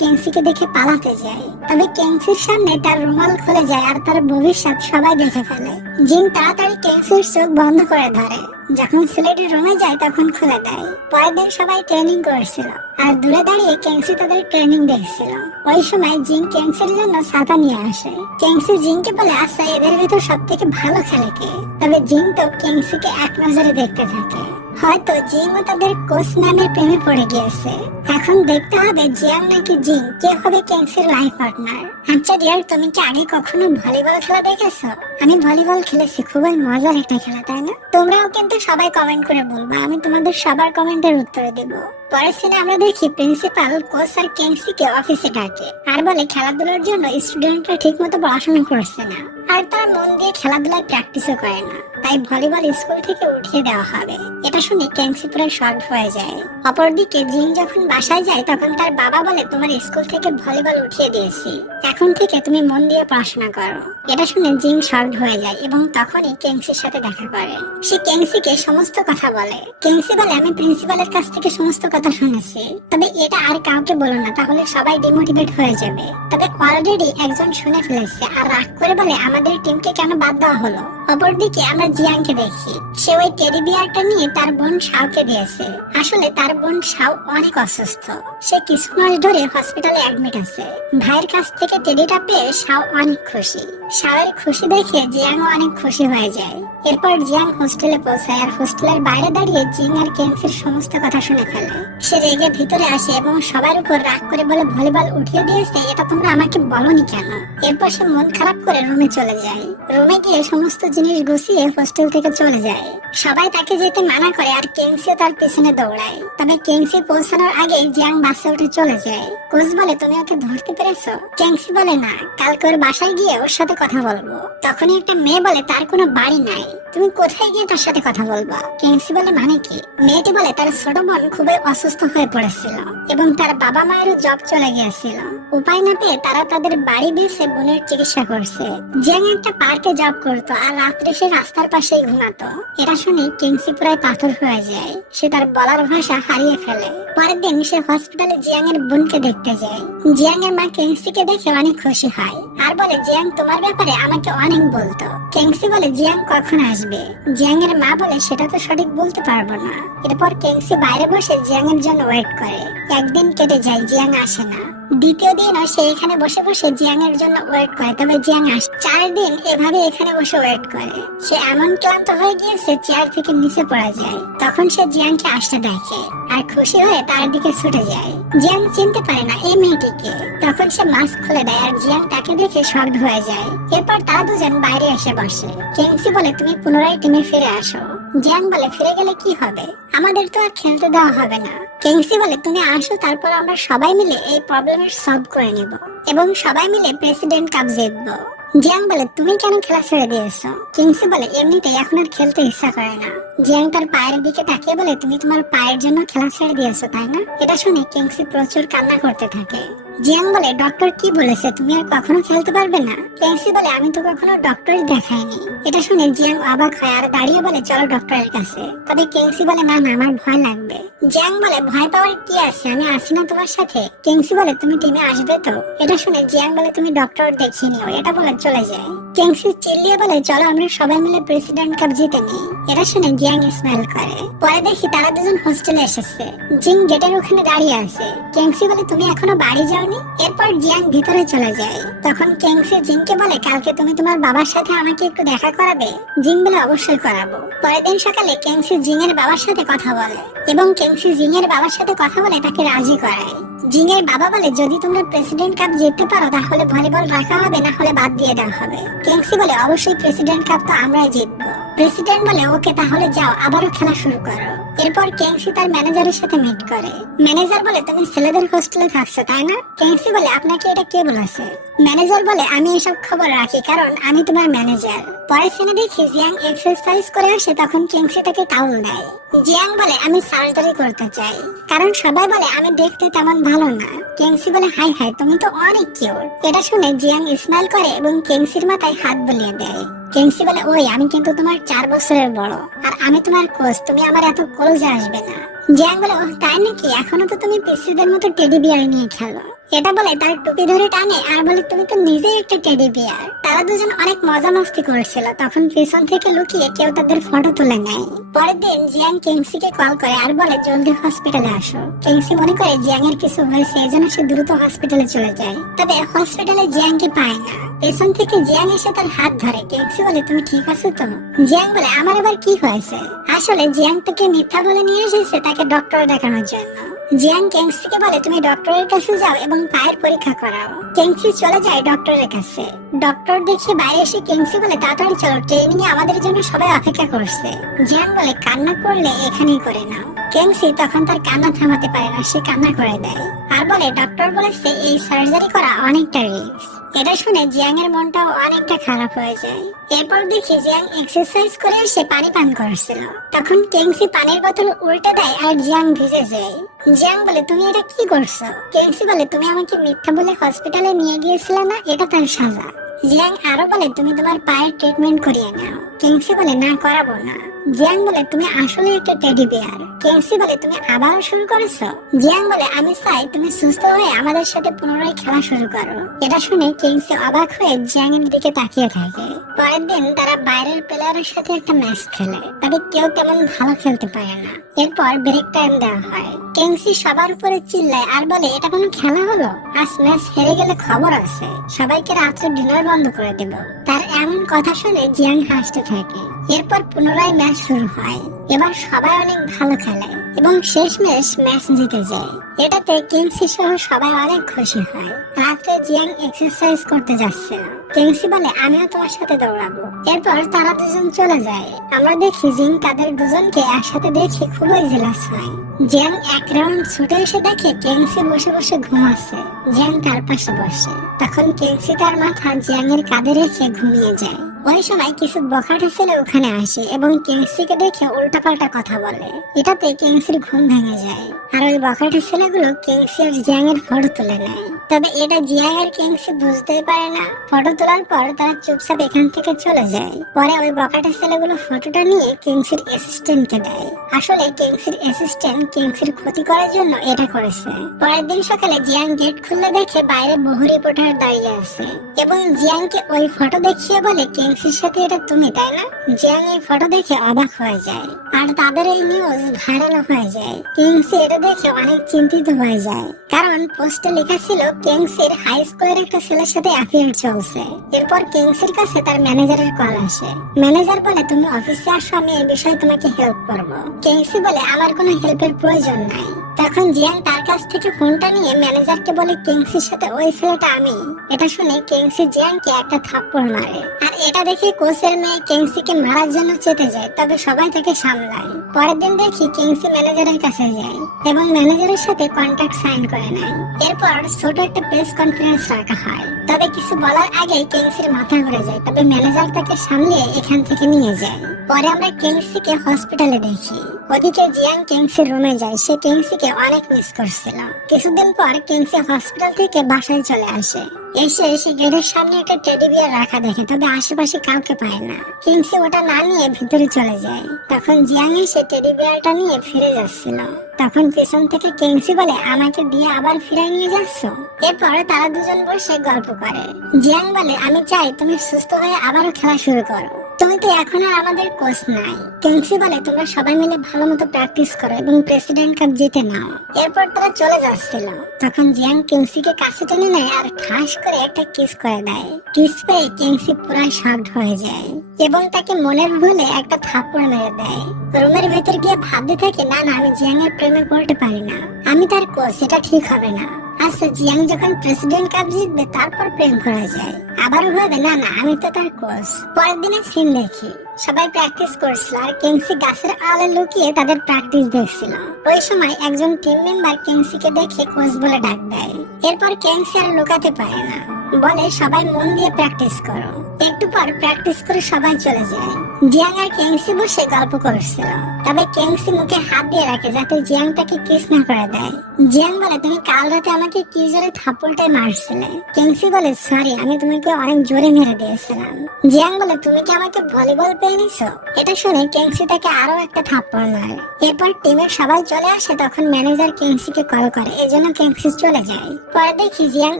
কিংসিকে দেখে পালাতে যায়। তবে কিংসির সামনে তার রুমাল খুলে যায় আর তার ভবিষ্যৎ সবাই দেখে ফেলে। জিন তাড়াতাড়ি কিংসির চোখ বন্ধ করে ধরে। যখন ছেলেটি রুমে যায় তখন খুলে দেয়। পরের দিন সবাই ট্রেনিং করেছিল আর দূরে দাঁড়িয়ে কিংসি তাদের ট্রেনিং দেখছিল। ওই সময় জিন কিংসির জন্য ছাতা নিয়ে আসে। কিংসি জিনকে বলে, আচ্ছা এদের ভিতর সব থেকে ভালো খেলে কে? তবে জিন তো কিংসিকে এক নজরে দেখতে থাকে। হয়তো জিং ও তাদের কোচ ম্যামের প্রেমে পড়ে গিয়েছে। এখন দেখতে হবে জিয়াং নাকি জিং কে হবে কিংসির লাইফ পার্টনার। আচ্ছা ডিয়ার, তুমি কি আগে কখনো ভলিবল খেলা দেখেছো? আমি ভলিবল খেলেছি, খুবই মজার একটা খেলা, তাই না? তোমরাও কিন্তু সবাই কমেন্ট করে বলবা, আমি তোমাদের সবার কমেন্টের উত্তর দেবো। পরের সিনে আমরা দেখি প্রিন্সিপাল কোচ আর কেংসিকে অফিসে ডাকে আর বলে খেলাধুলার জন্য স্টুডেন্টরা ঠিক মতো পড়াশোনা করছে না আর তারা মন দিয়ে খেলাধুলায় প্র্যাকটিসও করে না, তাই ভলিবল স্কুল থেকে উঠিয়ে দেওয়া হবে। এটা শুনে কেংসি পুরো শকড হয়ে যায়। অপরদিকে জিং যখন বাসায় যায় তখন তার বাবা বলে তোমার স্কুল থেকে ভলিবল উঠিয়ে দিয়েছি, এখন থেকে তুমি মন দিয়ে পড়াশোনা করো। এটা শুনে জিং শকড হয়ে যায় এবং তখনই কেংসির সাথে দেখা করে। সে কেংসিকে সমস্ত কথা বলে। কেংসি বলে আমি প্রিন্সিপালের কাছ থেকে সমস্ত কথা শুনেছি, তবে এটা আর কাউকে বলো না, তাহলে সবাই ডিমোটিভেট হয়ে যাবে। তবে অলরেডি একজন শুনে ফেলেছে আর রাগ করে বলে আমাদের টিমকে কেন বাদ দেওয়া হলো। অপরদিকে আমরা জিয়াংকে দেখি, সে ওই টেডি বিয়ারটা নিয়ে তার বোন শাওকে দিয়েছে। আসলে তার বোন শাও অনেক অসুস্থ, সে কিছু মাস ধরে হসপিটালে অ্যাডমিট আছে। ভাইয়ের কাছ থেকে টেডিটা পেয়ে শাও অনেক খুশি। শাওয়ের খুশি দেখে জিয়াংও অনেক খুশি হয়ে যায়। এরপর জিয়াং হোস্টেলে পৌঁছায় আর হোস্টেলের বাইরে দাঁড়িয়ে জিং আর কেংসির সমস্ত কথা শুনে ফেলে। সে রেগে ভিতরে আসে এবং সবার উপর রাগ করে বলে ভলিবল উঠিয়ে দিয়েছে, এটা তোমরা আমাকে বলনি কেন। এরপর সে মন খারাপ করে রুমে চলে যায়। রুমে গিয়ে সমস্ত জিনিস গুছিয়ে হোস্টেল থেকে চলে যায়। সবাই তাকে যেতে মানা করে আর কেংসিও তার পিছনে দৌড়ায়। তবে কেংসি পৌঁছানোর আগে জিয়াং বাসে উঠে চলে যায়। কোচ বলে তুমি ওকে ধরতে পেরেছো? কেংসি বলে না, কালকে ওর বাসায় গিয়ে ওর সাথে কথা বলবো। তখনই একটা মেয়ে বলে তার কোনো বাড়ি নাই, তুমি কোথায় গিয়ে তার সাথে কথা বলবা? কেংসি বলে মানে কি? মেয়েটি বলে তার ছোট বোন খুবই অসুস্থ হয়ে পড়েছিল এবং তার বাবা মায়েরও জব চলে গিয়েছিল। উপায় না পেয়ে তারা তাদের বাড়ি বেছে বোনের চিকিৎসা করছে। জিয়াং একটা পার্কে জব করতো আর রাত্রে সে রাস্তার পাশেই ঘুমাতো। এটা শুনে কেংসি প্রায় পাথর হয়ে যায়, সে তার বলার ভাষা হারিয়ে ফেলে। পরের দিন সে হসপিটালে জিয়াং এর বোনকে দেখতে যায়। জিয়াং এর মা কেংসিকে দেখে অনেক খুশি হয় আর বলে জিয়াং তোমার ব্যাপারে আমাকে অনেক বলতো। কেংসি বলে জিয়াং কখন আসবে? জিয়াং এর মা বলে সেটা তো সঠিক বলতে পারবো না। এরপর কেংসি বাইরে বসে জিয়াং এর জন্য ওয়েট করে। একদিন কেটে যায়, জিয়াং আসে না। দ্বিতীয় দিনও সে এখানে বসে বসে জিয়াং এর জন্য ওয়েট করে, তবে জিয়াং আসে। 4 দিন এভাবে এখানে বসে ওয়েট করে। সে এমন ক্লান্ত হয়ে গিয়েছে চেয়ার থেকে নিচে পড়ে যায়। তখন সে জিয়াংকে আসতে দেখে আর খুশি হয়ে তার দিকে ছুটে যায়। জিয়াং চিনতে পারে না এই মেয়েটিকে। তখন সে মাস্ক খুলে দেয় আর জিয়াং তাকে দেখে শকড হয়ে যায়। এরপর তারা দুজন বাইরে এসে বসে। কেংসি বলে তুমি পুনরায় টিমে ফিরে আসো। জিয়াং বলে ফিরে গেলে কি হবে? আমাদের তো আর খেলতে দেওয়া হবে না। কেংসি বলে তুমি আসো, তারপর আমরা সবাই মিলে এই প্রবলেমের সলভ করে নেব এবং সবাই মিলে প্রেসিডেন্ট কাপ জিতবো। জিয়াং বলে তুমি কেন খেলা ছেড়ে দিয়েছো? কিংসি বলে এমনিতে এখন আর খেলতে ইচ্ছা করে না। জিয়াং তার পায়ের দিকে তাকিয়ে বলে তুমি তোমার পায়ের জন্য খেলা ছেড়ে দিয়েছো তাই না? এটা শুনে কিংসি প্রচুর কান্না করতে থাকে। জিয়াং বলে ডক্টর কি বলেছে, তুমি আর কখনো খেলতে পারবে না? কিংসি বলে আমি তো কখনো ডক্টরই দেখাইনি। এটা শুনে জিয়াং অবাক হয় আর দাঁড়িয়ে বলে চলো ডক্টরের কাছে। তবে কিংসি বলে না না, আমার ভয় লাগবে। জিয়াং বলে ভয় পাওয়ার কি আছে, আমি আছি না তোমার সাথে। কিংসি বলে তুমি টিমে আসবে তো? এটা শুনে জিয়াং বলে তুমি ডক্টর দেখিয়ে নিও। এটা বলে চলে যায়। কিংসি চিল্লিয়ে বলে চলো আমরা সবাই মিলে প্রেসিডেন্ট কাপ জিতে নিই। এটা শুনে জিয়াং স্মাইল করে। পরে দেখি তারা দুজন হোস্টেলে এসেছে। জিং গেটের ওখানে দাঁড়িয়ে আছে। কিংসি বলে তুমি এখনো বাড়ি যাওনি? এরপর জিয়াং ভিতরে চলে যায়। তখন কিংসি জিংকে বলে কালকে তুমি তোমার বাবার সাথে আমাকে একটু দেখা করাবে? জিং বলে অবশ্যই করাবো। পরের দিন সকালে কিংসি জিং এর বাবার সাথে কথা বলে এবং কিংসি জিং এর বাবার সাথে কথা বলে তাকে রাজি করায়। জিং এর বাবা বলে যদি তোমরা প্রেসিডেন্ট কাপ জিততে পারো তাহলে ভলিবল রাখা হবে, না হলে বাদ দিয়ে দেওয়া হবে। কিংসি বলে অবশ্যই প্রেসিডেন্ট কাপ তো আমরাই জিতবো। প্রেসিডেন্ট বলে ওকে তাহলে যাও আবারও খেলা শুরু করো। এরপর কিংসি তার ম্যানেজারের সাথে মিট করে। ম্যানেজার বলে তুমি ছেলেদের হোস্টেলে থাকছো তাই না? কিংসি বলে আপনাকে এটা কে বলেছে? ম্যানেজার বলে আমি এসব খবর রাখি কারণ আমি তোমার ম্যানেজার। পরে সিনে দেখি জিয়াং এক্সারসাইজ করে আসে, তখন কিংসি তাকে টাউল দেয়। জিয়াং বলে আমি সার্জারি করতে চাই কারণ সবাই বলে আমি দেখতে তেমন ভালো না। কিংসি বলে হাই হাই তুমি তো অনেক কিউট। এটা শুনে জিয়াং স্মাইল করে এবং কিংসির মাথায় হাত বুলিয়ে দেয়। কিংসি বলে ওই আমি কিন্তু তোমার 4 বছরের বড় আর আমি তোমার কোচ, তুমি আমার এত ক্লোজে আসবে না। জিয়াং বলে ও তাই নাকি, এখনো তো তুমি পিসিদের মতো টেডি বিয়ার নিয়ে খেলো। এটা বলে তার টুপি ধরে টানে আর বলে তুমি তো নিজেই একটা টেডি বিয়ার। তারা দুজন অনেক মজা মস্তি করছিল, তখন পিছন থেকে লুকিয়ে কেউ তাদের ফটো তুলে নেয়। পরের দিন জিয়াং কিংসিকে কল করে আর বলে জলদি হসপিটালে আসো। কিংসি মনে করে জিয়াং এর কিছু হয়েছে, এজন্য সে দ্রুত হসপিটালে চলে যায়। তবে হসপিটালে জিয়াংকে পায় না। পেছন থেকে জিয়াং এসে তার হাত ধরে। কিংসি বলে তুমি ঠিক আছো তো? জিয়াং বলে আমার আবার কি হয়েছে? আসলে জিয়াং তাকে মিথ্যা বলে নিয়ে এসেছে তাকে ডক্টর দেখানোর জন্য। জিয়াং কিংসিকে বলে তুমি ডক্টরের কাছে যাও এবং পায়ের পরীক্ষা করাও। কিংসি চলে যায় ডক্টরের কাছে। ডক্টর দেখে বাইরে এসে কিংসি বলে তাড়াতাড়ি চলো, ট্রেনিং এ আমাদের জন্য সবাই অপেক্ষা করছে। জিয়াং বলে কান্না করলে এখানেই করে নাও। কেংসি তখন তার কান্না থামাতে পারে না, সে কান্না করে দেয় আর বলে ডক্টর বলেছে এই সার্জারি করা অনেকটা রিস্ক। এটা শুনে জিয়াং এর মনটাও অনেকটা খারাপ হয়ে যায়। এরপর দেখি জিয়াং এক্সারসাইজ করে এসে পানি পান করছিল, তখন কেংসি পানির বোতল উল্টে দেয় আর জিয়াং ভিজে যায়। জিয়াং বলে তুমি এটা কি করছো? কেংসি বলে তুমি আমাকে মিথ্যা বলে হসপিটালে নিয়ে গিয়েছিলে না, এটা তার সাজা। জিয়াং আরো বলে তুমি তোমার পায়ের ট্রিটমেন্ট করিয়ে নাও। কেংসি বলে না, করাবো না। জিয়াং বলে তুমি আসলে একটা টেডি বিয়ার। কেংসি বলে তুমি আবারও শুরু করেছো? জিয়াং বলে আমি চাই তুমি সুস্থ হয়ে আমাদের সাথে পুনরায় খেলা শুরু করো। এটা শুনে কেংসি অবাক হয়ে জিয়াং এর দিকে তাকিয়ে থাকে। পরের দিন তারা বাইরের প্লেয়ারের সাথে একটা ম্যাচ খেলে, তবে কেউ তেমন ভালো খেলতে পারে না। এরপর ব্রেক টাইম দেওয়া হয়। কেংসি সবার উপরে চিল্লায় আর বলে এটা কোনো খেলা হলো? আজ ম্যাচ হেরে গেলে খবর আছে, সবাইকে রাত্রে ডিনার বন্ধ করে দেব। তার এমন কথা শুনে জিয়াং হাসতে থাকে। এরপর পুনরায় ম্যাচ শুরু হয়। এবার সবাই অনেক ভালো খেলে এবং শেষমেশ ম্যাচ জিতে যায়। এটাতে কেংসি সহ সবাই অনেক খুশি হয়। রাত্রে জিয়াং এক্সারসাইজ করতে যাচ্ছে। কেংসি বলে আমিও তোমার সাথে দৌড়াবো। এরপর তারা দুজন চলে যায়। আমরা দেখি জিং তাদের দুজনকে একসাথে দেখে খুবই জেলাস হয়। জিয়াং এক রাউন্ড ছুটে এসে দেখে কেংসি বসে বসে ঘুমাচ্ছে। জিয়াং তার পাশে বসে। তখন কেংসি তার মাথা জিয়াং এর কাঁধে রেখে ঘুমিয়ে যায়। ওই সময় কিছু বখাটে ছেলে ওখানে আসে এবং কেংসিকে দেখে উল্টাপাল্টা কথা বলে। এটাতে কেংসির ঘুম ভেঙে যায় আর ওই বখাটে ছেলেগুলো কেংসি আর জিয়াং এর ফটো তুলে নেয়। তবে এটা জিয়াং আর কেংসি বুঝতেই পারে না। ফটো তোলার পর তারা চুপচাপ এখান থেকে চলে যায়। পরে ওই বখাটে ছেলেগুলো ফটোটা নিয়ে কেংসির অ্যাসিস্ট্যান্টকে দেয়। আসলে কেংসির অ্যাসিস্ট্যান্ট কেংসির ক্ষতি করার জন্য এটা করেছে। পরের দিন সকালে জিয়াং গেট খুলে দেখে বাইরে বহু রিপোর্টার দাঁড়িয়ে আছে এবং জিয়াংকে ওই ফটো দেখিয়ে বলে কেংসির সাথে এটা তুমি, তাই না? জিয়াং এই ফটো দেখে অবাক হয়ে যায় আর তাদের এই নিউজ ভাইরাল হয়ে যায়। কেংসি এটা দেখে অনেক চিন্তিত হয়ে যায়, কারণ পোস্টে লেখা ছিল কেংসির হাই স্কুলের একটা ছেলের সাথে অ্যাফেয়ার চলছে। এরপর কেংসির কাছে তার ম্যানেজারের কল আসে। ম্যানেজার বলে তুমি অফিসে আসো, আমি এই বিষয়ে তোমাকে হেল্প করব। কেংসি বলে আমার কোনো হেল্পের প্রয়োজন নাই। তখন জিয়াং তার কাছ থেকে ফোনটা নিয়ে ম্যানেজারকে বলে কেংসির সাথে ওই ছেলেটা আমি। এটা শুনে কেংসি জিয়াংকে একটা থাপ্পড় মারে আর এটা দেখে কোচের মেয়ে কেংসিকে মারার জন্য চেতে যায়, তবে সবাই তাকে সামলায়। পরের দিন দেখি কেংসি ম্যানেজারের কাছে যায় এবং ম্যানেজারের সাথে কন্ট্রাক্ট সাইন করে নেয়। এরপর ছোট একটা প্রেস কনফারেন্স রাখা হয়, তবে কিছু বলার আগে কেংসির মাথা ঘুরে যায়, তবে ম্যানেজার তাকে সামলিয়ে এখান থেকে নিয়ে যায়। পরে আমরা কেংসিকে হসপিটালে দেখি। ওদিকে জিয়াং কেংসির রুমে যায়। সে কেংসিকে অনেক মিস করছিল। কিছুদিন পর কেংসি হসপিটাল থেকে বাসায় চলে আসে। এসে গেটের সামনে একটা টেডি বিয়ার রাখা দেখে, তবে আশেপাশে কাউকে পায় না। কিংসি ওটা না নিয়ে ভিতরে চলে যায়। তখন জিয়াং এসে টেডি বিয়ারটা নিয়ে ফিরে যাচ্ছিল। তখন পেছন থেকে কেংসি বলে আমাকে দিয়ে আবার ফিরাই নিয়ে যাচ্ছ। এরপর তারা দুজন বসে গল্প করে। জিয়াং বলে আমি চাই তুমি সুস্থ হয়ে আবারও খেলা শুরু করো, তুমি তো এখন আর আমাদের কোচ নাই। কেংসি বলে তোমরা সবাই মিলে ভালো মতো প্র্যাকটিস করো এবং প্রেসিডেন্ট কাপ জিতে নাও। এরপর তারা চলে যাচ্ছিল। তখন জিয়াং কেংসিকে কাছে টেনে নেয় আর ঠাস করে একটা কিস করে দেয়। কিস পেয়ে কেংসি পুরো শকড হয়ে যায় এবং তাকে মনের ভুলে একটা থাপ্পড় মেরে দেয়। রুমের ভেতর গিয়ে ভাবতে থাকে না আমি জিয়াং এর প্রেমে পড়তে পারি না, আমি তার কোচ, এটা ঠিক হবে না। আচ্ছা জিয়াং যখন প্রেসিডেন্ট কাপ জিতবে তারপর প্রেম করা যায়। আবারও ভাবে না আমি তো তার কোচ। পরের দিনের সিন দেখি সবাই প্র্যাকটিস করছিল আর কেংসি গাছের আড়ালে লুকিয়ে তাদের প্র্যাকটিস দেখছিল। ওই সময় একজন টিম মেম্বার কেংসিকে দেখে কোচ বলে ডাক দেয়। এরপর কেংসি আর লুকাতে পারে না, বলে সবাই মন দিয়ে প্র্যাকটিস করো। একটু পর প্র্যাকটিস করে সবাই চলে যায়। জিয়াং আর কেংসি বসে গল্প করছিল, তবে কেংসি মুখে হাত দিয়ে রাখে যাতে জিয়াং তাকে কিস না করে দেয়। জিয়াং বলে তুমি কাল রাতে আমাকে কি জোরে থাপ্পড়টাই মারছিলে। কেংসি বলে সরি, আমি তোমাকে অনেক জোরে মেরে দিয়েছিলাম। জিয়াং বলে তুমি কি আমাকে ভলিবল পেয়ে নিছো? এটা শুনে কেংসি তাকে আরো একটা থাপ্পড় মারে। এরপর টিমের সবাই চলে আসে। তখন ম্যানেজার কেংসিকে কল করে, এজন্য কেংসি চলে যায়। পরে দেখি জিয়াং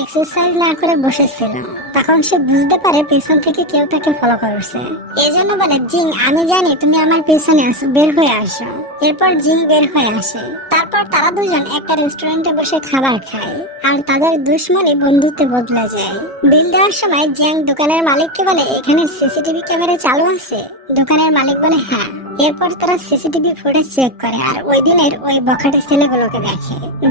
এক্সারসাইজ না করে বসেছিল। তখন সে বুঝতে পারে পেছন থেকে কেউ তাকে ফলো করছে। এজন্য বলে জিং আমি জানি তুমি আমার পেছনে আসো, বের হয়ে আসো। এরপর জিং বের হয়ে আসে। তারপর তারা দুজন একটা রেস্টুরেন্টে বসে খাবার খায় আর তাদের দুশ্মনী বন্ধুত্বে বদলে যায়। বিল দেওয়ার সময় জিয়াং দোকানের মালিককে বলে এখানে সিসিটিভি ক্যামেরা চালু আছে। দোকানের মালিক বলে হ্যাঁ। এরপর তারা সিসিটিভি ফুটেজ চেক করে আর ওই দিনের ওই বখাটে ছেলেগুলোকে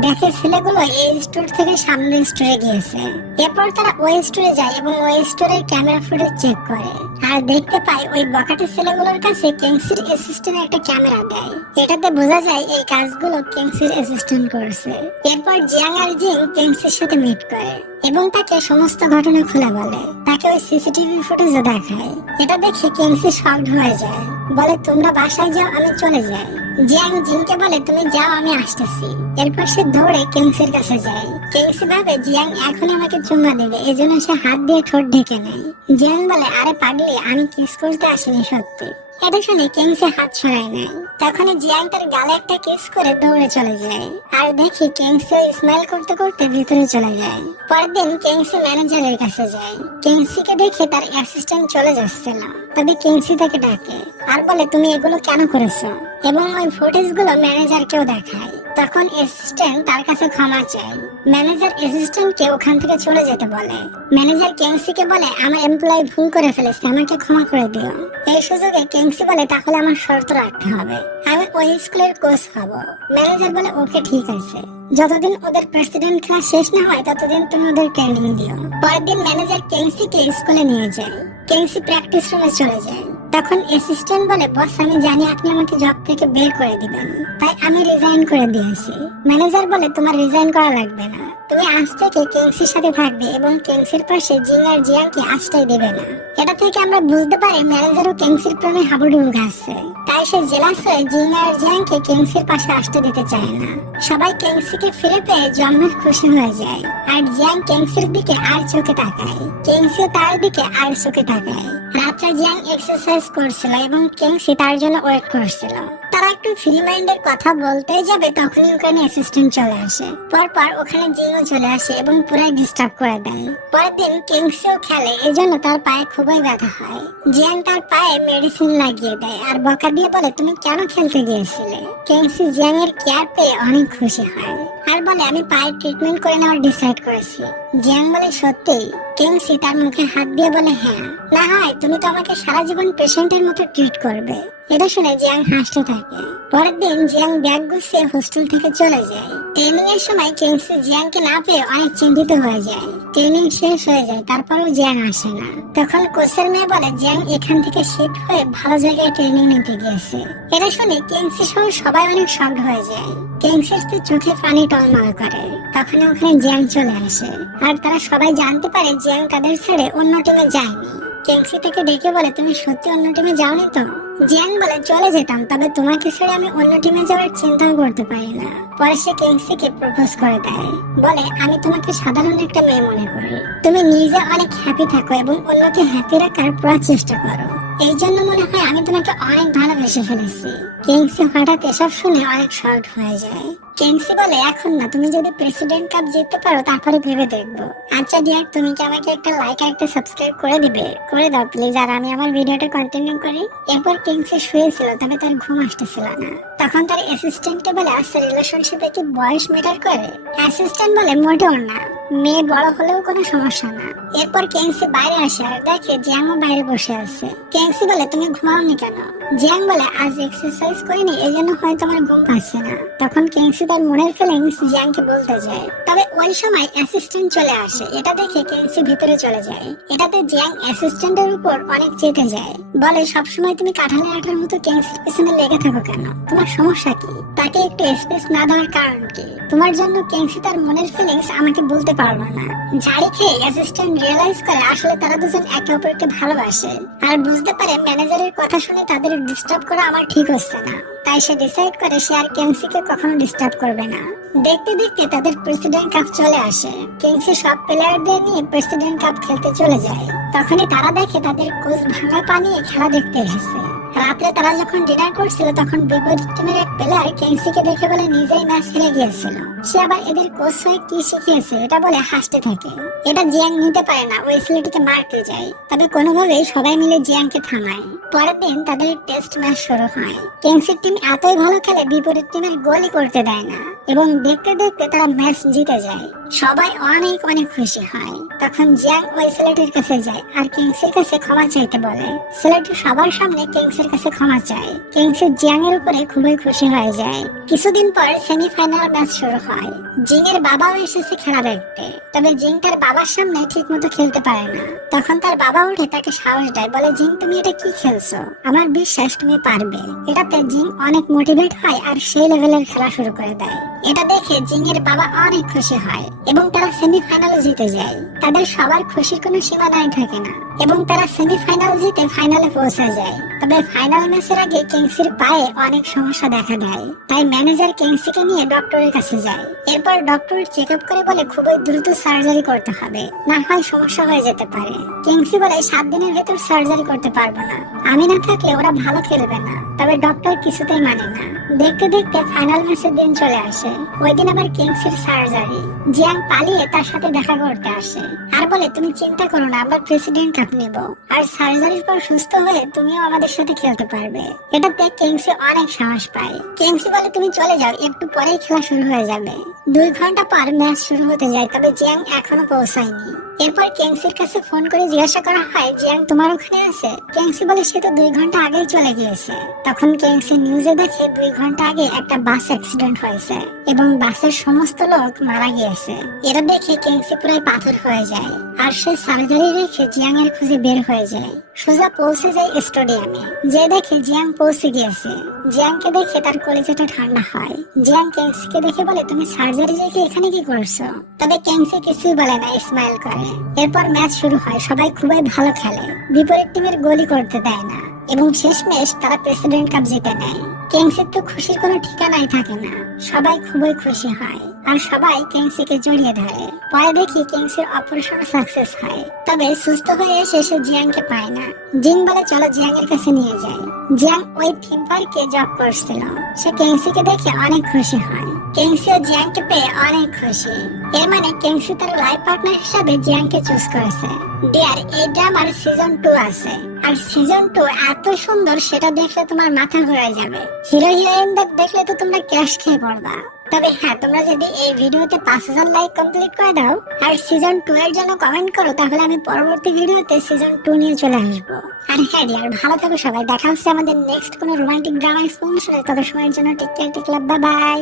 দেখে ছেলেগুলো এই স্টোর থেকে সামনের স্টোরে গিয়েছে। এরপর তারা ওই স্টোরে যায় এবং ওই স্টোরের ক্যামেরা ফুটেজ চেক করে আর দেখতে পায় ওই বখাটে ছেলেগুলোর কাছে কিংসির অ্যাসিস্ট্যান্ট একটা ক্যামেরা দেয়। এটাতে বোঝা যায় এই কাজগুলো কিংসির অ্যাসিস্ট্যান্ট করছে। এরপর জিয়াং আর জিং কিংসির সাথে মিট করে এবং তাকে সমস্ত ঘটনা খুলে বলে। তাকে ওই সিসিটিভি ফুটেজে দেখায়। এটা দেখে কিংসি শকড হয়ে যায়, বলে তোমরা বাসায় যাও, আমি চলে যাই। জিয়াং জিংকে বলে তুমি যাও, আমি আসতেছি। এরপর সে দৌড়ে কিংসির কাছে যায়। কিংসি ভাবে জিয়াং এখন আমাকে চুম্মা দেবে, এজন্য সে হাত দিয়ে ঠোঁট ঢেকে নেয়। জিয়াং বলে আরে পাগলি, আমি কিস করতে আসিনি সত্যি। এটা শুনে কিংসি হাত ছড়ায় নেয়। তখন জিয়াং তার গালে একটা কিস করে দৌড়ে চলে যায় আর দেখি কিংসি স্মাইল করতে করতে ভিতরে চলে যায়। পরের দিন কিংসি ম্যানেজারের কাছে যায়। কিংসিকে দেখে তার অ্যাসিস্ট্যান্ট চলে যাচ্ছিল, তবে কিংসি তাকে ডাকে আর বলে তুমি এগুলো কেন করেছো, এবং ওই ফুটেজ গুলো ম্যানেজারকেও দেখায়। তখন অ্যাসিস্ট্যান্ট তার কাছে ক্ষমা চায়। ম্যানেজার অ্যাসিস্ট্যান্টকে ওখান থেকে চলে যেতে বলে। ম্যানেজার কিংসিকে বলে আমার এমপ্লয়ি ভুল করে ফেলেছে, আমাকে ক্ষমা করে দিও। এই সুযোগে কিংসি বলে তাহলে আমার শর্ত রাখতে হবে, আমি ওই স্কুলের কোচ হব। ম্যানেজার বলে ওকে ঠিক আছে, যতদিন ওদের প্রেসিডেন্ট ক্লাস শেষ না হয় ততদিন তুমি ওদের ট্রেনিং দিও। পরের দিন ম্যানেজার কিংসিকে স্কুলে নিয়ে যায়। কিংসি প্র্যাকটিস রুমে চলে যায়। তখন অ্যাসিস্ট্যান্ট বলে বস আমি জানি আপনি আমাকে জব থেকে বের করে দিবেন, তাই আমি রিজাইন করে দিয়েছি। ম্যানেজার বলে তোমার রিজাইন করা লাগবে না, তুমি আজ থেকে কিংসির সাথে থাকবে এবং কিংসির পাশে জিং আর জিয়াংকে আসতেই দেবে না। এটা থেকে আমরা বুঝতে পারি ম্যানেজারও কিংসির প্রেমে হাবুডুবু খাচ্ছে, তাই সে জেলাস হয়ে জিং আর জিয়াংকে কিংসির পাশে আসতে দিতে চায় না। সবাই কিংসিকে ফিরে পেয়ে জন্মের খুশি হয়ে যায় আর জিয়াং কিংসির দিকে আর চোখে তাকায়, কিংসিও তার দিকে আর চোখে তাকায়। রাত্রে জিয়াং এক্সারসাইজ করছিল এবং কিংসি তার জন্য ওয়েট করছিল। তারা একটু ফ্রি মাইন্ডের কথা বলতে যাবে তখনই ওখানে অ্যাসিস্ট্যান্ট চলে আসে। পরপর ওখানে জিংও চলে আসে এবং পুরাই ডিস্টার্ব করে দেয়। পরের দিন কিংসিও খেলে, এজন্য তার পায়ে খুবই ব্যথা হয়। জিয়াং তার পায়ে মেডিসিন লাগিয়ে দেয় আর বকা দিয়ে বলে তুমি কেন খেলতে গিয়েছিলে। কিংসি জিয়াং এর কেয়ার পেয়ে অনেক খুশি হয় আর বলে আমি পায়ের ট্রিটমেন্ট করে নেওয়ার ডিসাইড করেছি। জিয়াং বলে সত্যি? কিংসি তার মুখে হাত দিয়ে বলে হ্যাঁ। না হয় তুমি তো আমাকে সারা জীবন পেশেন্টের মতো ট্রিট করবে। এটা শুনে জিয়াং হাসতে থাকে। পরের দিন জিয়াং ব্যাগ গুছিয়ে হোস্টেল থেকে চলে যায়। ট্রেনিং এর সময় কিংসি জিয়াংকে না পেয়ে অনেক চিন্তিত হয়ে যায়। ট্রেনিং শেষ হয়ে যায়, তারপরেও জিয়াং আসে না। তখন কোচের মেয়ে বলে জিয়াং এখান থেকে শিফট হয়ে ভালো জায়গায় ট্রেনিং নিতে গিয়েছে। এটা শুনে কিংসি সহ সবাই অনেক শকড হয়ে যায়। কিংসির তো চোখে পানি টলমল করে। তখন ওখানে জিয়াং চলে আসে আর তারা সবাই জানতে পারে জিয়াং তাদের ছেড়ে অন্য টিমে যায়নি। কিংসি থেকে ডেকে বলে তুমি সত্যি অন্য টিমে যাওনি তো? জিয়াং বলে চলে যেতাম, তবে তোমাকে ছেড়ে আমি অন্য টিমে যাওয়ার চিন্তাও করতে পারি না। পরে সে কিংসিকে প্রপোজ করে দেয়, বলে আমি তোমাকে সাধারণ একটা মেয়ে মনে করি, তুমি নিজে অনেক হ্যাপি থাকো এবং অন্যকে হ্যাপি রাখার পুরো চেষ্টা করো, এই জন্য মনে হয় আমি তোমাকে অনেক ভালোবেসে ফেলেছি। কিংসি হঠাৎ এসব শুনে অনেক শর্ট হয়ে যায়। কিংসি বলে এখন না, তুমি যদি প্রেসিডেন্ট কাপ জিততে পারো তারপরে ভেবে দেখবো। আচ্ছা ডিয়ার, তুমি কি আমাকে একটা লাইক আর একটা সাবস্ক্রাইব করে দিবে? করে দাও প্লিজ, আর আমি আমার ভিডিওটা কন্টিনিউ করি। এরপর কিংসি শুয়েছিল, তবে তার ঘুম আসতেছিল না। তখন তার অ্যাসিস্ট্যান্টকে বলে আচ্ছা রিলেশনশিপে কি বয়স ম্যাটার করে? অ্যাসিস্ট্যান্ট বলে মোটেও না, মেয়ে বড় হলেও কোনো সমস্যা না। এরপর কিংসি বাইরে আসে আর দেখে জিয়াংও বাইরে বসে আছে। কিংসি বলে তুমি ঘুমাওনি কেন? জিয়াং বলে আজ এক্সারসাইজ করিনি, এজন্য হয়তো আমার ঘুম পাচ্ছে না। তখন কিংসি তার মনের ফিলিংস জিয়াংকে বলতে যায়, তবে ওই সময় অ্যাসিস্ট্যান্ট চলে আসে। এটা দেখে কিংসি ভিতরে চলে যায়। এটাতে জিয়াং অ্যাসিস্ট্যান্টের উপর অনেক চেতে যায়, বলে সবসময় তুমি কাঁঠালের আঠার মতো কিংসির পিছনে লেগে থাকো কেন? তোমার সমস্যা কি? তাকে একটু স্পেস না দেওয়ার কারণ কি? তোমার জন্য কিংসি তার মনের ফিলিংস আমাকে বলতে পারলো না। ঝাড়ি খেয়ে অ্যাসিস্ট্যান্ট রিয়েলাইজ করে আসলে তারা দুজন একে অপরকে ভালোবাসে আর বুঝতে পারে ম্যানেজারের কথা শুনে তাদের ডিস্টার্ব করা আমার ঠিক হচ্ছে না। তাই সে ডিসাইড করে সে আর কিংসিকে কখনো ডিস্টার্ব করবে না। দেখতে দেখতে তাদের প্রেসিডেন্ট কাপ চলে আসে। কিংসি সব প্লেয়ারদের নিয়ে প্রেসিডেন্ট কাপ খেলতে চলে যায়। তখনই তারা দেখে তাদের কোচ ভাঙা পা নিয়ে খেলা দেখতে এসেছে। রাত্রে তারা যখন ডিনার করছিল তখন বিপরীত টিমের এক প্লেয়ার কিংসিকে দেখে বলে নিজেই ম্যাচ খেলে গিয়েছিল। সে আবার এদের কোচ হয়ে কি শিখিয়েছে এটা বলে হাসতে থাকে। এটা জিয়াং নিতে পারে না, ওই ছেলেটিকে মারতে যায়, তবে কোনোভাবেই সবাই মিলে জিয়াংকে থামায়। পরের দিন তাদের টেস্ট ম্যাচ শুরু হয়। কিংসির টিম এতই ভালো খেলে বিপরীত টিমের গোলই করতে দেয় না এবং দেখতে দেখতে তারা ম্যাচ জিতে যায়। সবাই অনেক অনেক খুশি হয়। তখন জিয়াং ওই ছেলেটির কাছে যায় আর কিংসের কাছে ক্ষমা চাইতে বলে। ছেলেটি সবার সামনে কিংসের কাছে ক্ষমা চায়। কিংস জিয়াং এর উপরে খুবই খুশি হয়ে যায়। কিছুদিন পর সেমিফাইনাল ম্যাচ শুরু হয়। জিং এর বাবাও এসেছে খেলা দেখতে, তবে জিং তার বাবার সামনে ঠিক মতো খেলতে পারে না। তখন তার বাবা উঠে তাকে সাহস দেয়, বলে জিং তুমি এটা কি খেলছো, আমার বিশ্বাস তুমি পারবে। এটাতে জিং অনেক মোটিভেট হয় আর সেই লেভেলের খেলা শুরু করে দেয়। এটা দেখে জিং এর বাবা অনেক খুশি হয় এবং তারা সেমিফাইনালে জিতে যায়। তাদের সবার খুশির কোনো সীমানাই থাকে না এবং তারা সেমিফাইনাল জিতে ফাইনালে পৌঁছে যায়। তবে ফাইনাল ম্যাচের আগে কিংসির পায়ে অনেক সমস্যা দেখা দেয়, তাই ম্যানেজার কিংসিকে নিয়ে ডক্টরের কাছে যায়। এরপর ডক্টর চেক আপ করে বলে খুবই দ্রুত সার্জারি করতে হবে, না হয় সমস্যা হয়ে যেতে পারে। কিংসি বলে 7 দিনের ভেতর সার্জারি করতে পারবো না, আমি না থাকলে ওরা ভালো খেলবে না। তবে ডক্টর কিছুতেই মানে না। দেখতে দেখতে ফাইনাল ম্যাচের দিন চলে আসে। ওই দিন আবার কিংসের সার্জারি। জিয়াং পালিয়ে তার সাথে দেখা করতে আসে আর বলে তুমি চিন্তা করো না, আমরা প্রেসিডেন্ট কাপ নেব আর সার্জারির পর সুস্থ হয়ে তুমিও আমাদের সাথে খেলতে পারবে। এটাতে কিংসি অনেক সাহস পায়। কিংসি বলে তুমি চলে যাও, একটু পরেই খেলা শুরু হয়ে যাবে। 2 ঘন্টা পর ম্যাচ শুরু হতে যায়, তবে জিয়াং এখনো পৌঁছায়নি। এরপর কিংসির কাছে ফোন করে জিজ্ঞাসা করা হয়, জিয়াং তোমার ওখানে আছে? কিংসি বলে সে তো 2 ঘন্টা আগেই চলে গিয়েছে। তখন কিংসি নিউজে দেখে 2 ঘন্টা আগে একটা বাস অ্যাক্সিডেন্ট হয়েছে এবং বাসের সমস্ত লোক মারা গিয়েছে। এটা দেখে কিংসি পুরাই পাথর হয়ে যায় আর সে সার্জারি রেখে জিয়াং এর খুঁজে বের হয়ে যায়। সোজা পৌঁছে যায় স্টেডিয়ামে। যে দেখে জিয়াং পৌঁছে গিয়েছে। জিয়াংকে দেখে তার কলিজাটা ঠান্ডা হয়। জিয়াং কিংসিকে দেখে বলে তুমি সার্জারি রেখে এখানে কি করছো? তবে কিংসি কিছুই বলে না, স্মাইল করে। এরপর ম্যাচ শুরু হয়। সবাই খুবই ভালো খেলে, বিপরীত টিমের গোলই করতে দেয় না এবং শেষমেশ তারা প্রেসিডেন্ট কাপ জিতে নেয়। কিংসির তো খুশির কোনো ঠিকানাই থাকে না। সবাই খুবই খুশি হয় আর সবাই কিংসিকে জড়িয়ে ধরে। পরে দেখি কিংসির অপারেশন সাকসেস হয়, তবে সুস্থ হয়ে এসে সে জিয়াংকে পায় না। জিং বলে চলো জিয়াং এর কাছে নিয়ে যাই। জিয়াং ওই থিম পার্কে জব করছিল। সে কিংসিকে দেখে অনেক খুশি হয়। কিংসিও জিয়াংকে পেয়ে অনেক খুশি। এর মানে কিংসি তার লাইফ পার্টনার হিসাবে জিয়াংকে চুজ করেছে। ডিয়ার, এই ড্রামার সিজন 2 আছে আর সিজন 2 এত সুন্দর, সেটা দেখলে তোমার মাথা ঘুরে যাবে। হিরো হিরোইনদের দেখলে তো তোমরা ক্যাশ খেয়ে পড়বা। তবে হ্যাঁ, তোমরা যদি এই ভিডিওতে 5000 লাইক কমপ্লিট করে দাও আর সিজন 2 এর জন্য কমেন্ট করো, তাহলে আমি পরবর্তী ভিডিওতে সিজন 2 নিয়ে চলে আসবো। আর হ্যাঁ ডিয়ার, ভালো থাকো সবাই। দেখা হচ্ছে আমাদের নেক্সট কোনো রোমান্টিক ড্রামা এক্সপ্লেনেশনে। তত সময়ের জন্য টেক কেয়ার, টেক লাভ, বাই বাই।